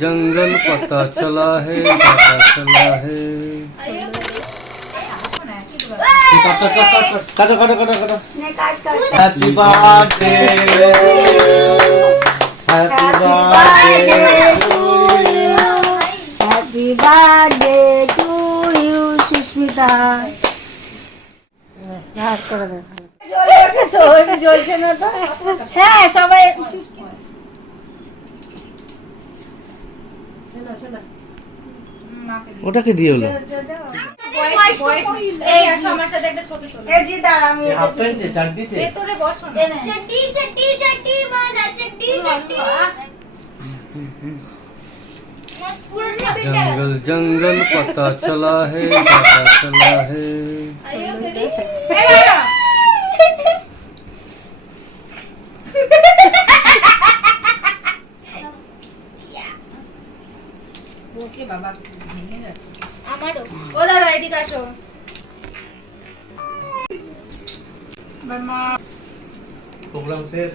जंगल पता चला है पता चला है। काटो काटो काटो काटो। Happy birthday happy birthday happy birthday to you Sushmita. জ্বলছে না তো? হ্যাঁ সবাই ওটাকে দিয়ে হলো হাফ প্যান্টে চাকরিতে जंगल जंगल पता चला है पता चला है। ওকে বাবা ভেঙে যাচ্ছে আমারও। ও দাদা এদিকে আসো। প্রোগ্রাম শেষ।